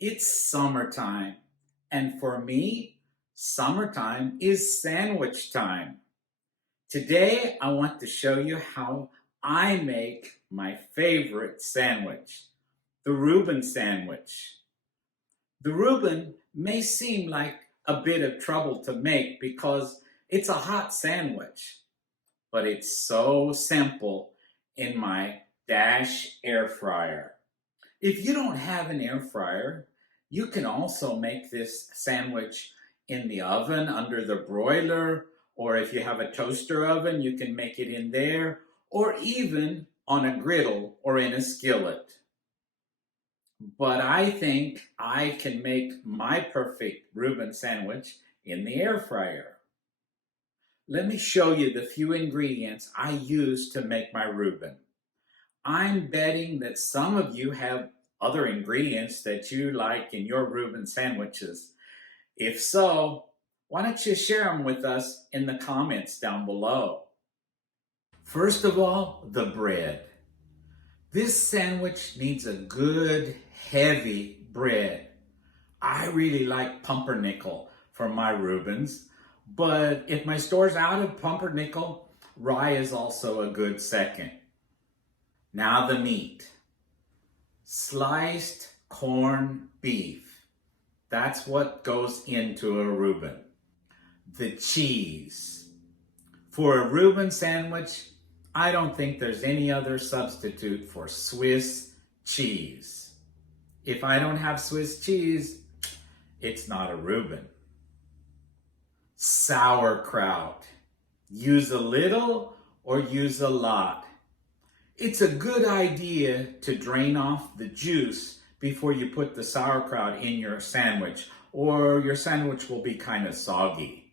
It's summertime, and for me, summertime is sandwich time. Today, I want to show you how I make my favorite sandwich, the Reuben sandwich. The Reuben may seem like a bit of trouble to make because it's a hot sandwich, but it's so simple in my Dash air fryer. If you don't have an air fryer, you can also make this sandwich in the oven under the broiler, or if you have a toaster oven, you can make it in there, or even on a griddle or in a skillet. But I think I can make my perfect Reuben sandwich in the air fryer. Let me show you the few ingredients I use to make my Reuben. I'm betting that some of you have other ingredients that you like in your Reuben sandwiches. If so, why don't you share them with us in the comments down below? First of all, the bread. This sandwich needs a good, heavy bread. I really like pumpernickel for my Reubens, but if my store's out of pumpernickel, rye is also a good second. Now the meat. Sliced corned beef. That's what goes into a Reuben. The cheese. For a Reuben sandwich, I don't think there's any other substitute for Swiss cheese. If I don't have Swiss cheese, it's not a Reuben. Sauerkraut. Use a little or use a lot. It's a good idea to drain off the juice before you put the sauerkraut in your sandwich, or your sandwich will be kind of soggy.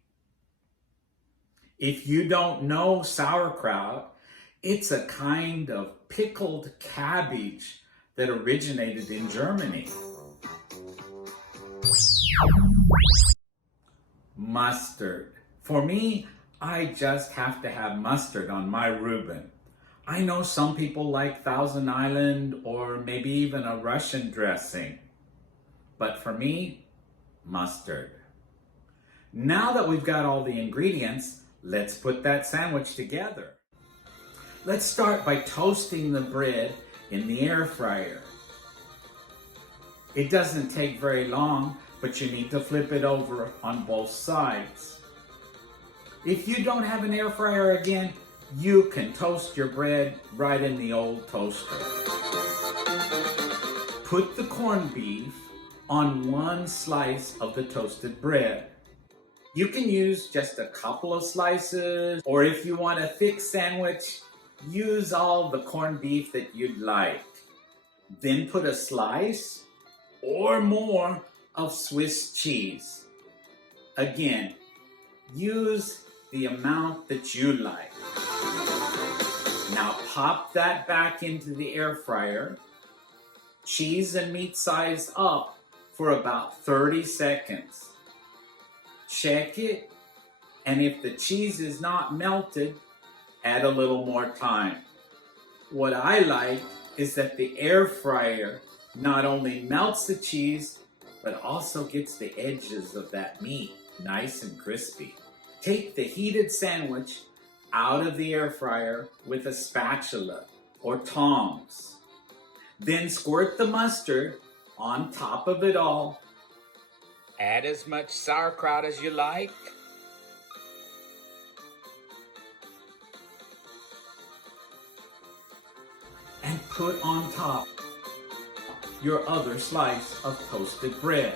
If you don't know sauerkraut, it's a kind of pickled cabbage that originated in Germany. Mustard. For me, I just have to have mustard on my Reuben. I know some people like Thousand Island or maybe even a Russian dressing. But for me, mustard. Now that we've got all the ingredients, let's put that sandwich together. Let's start by toasting the bread in the air fryer. It doesn't take very long, but you need to flip it over on both sides. If you don't have an air fryer again, you can toast your bread right in the old toaster. Put the corned beef on one slice of the toasted bread. You can use just a couple of slices, or if you want a thick sandwich, use all the corned beef that you'd like. Then put a slice or more of Swiss cheese. Again, use the amount that you like. Now pop that back into the air fryer. Cheese and meat size up for about 30 seconds. Check it, and if the cheese is not melted, add a little more time. What I like is that the air fryer not only melts the cheese, but also gets the edges of that meat nice and crispy. Take the heated sandwich out of the air fryer with a spatula or tongs. Then squirt the mustard on top of it all. Add as much sauerkraut as you like. And put on top your other slice of toasted bread.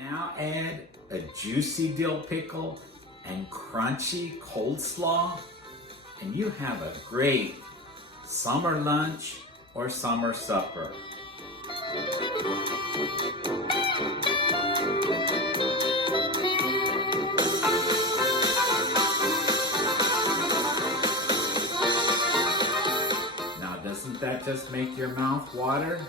Now add a juicy dill pickle and crunchy coleslaw, and you have a great summer lunch or summer supper. Now, doesn't Doesn't that just make your mouth water?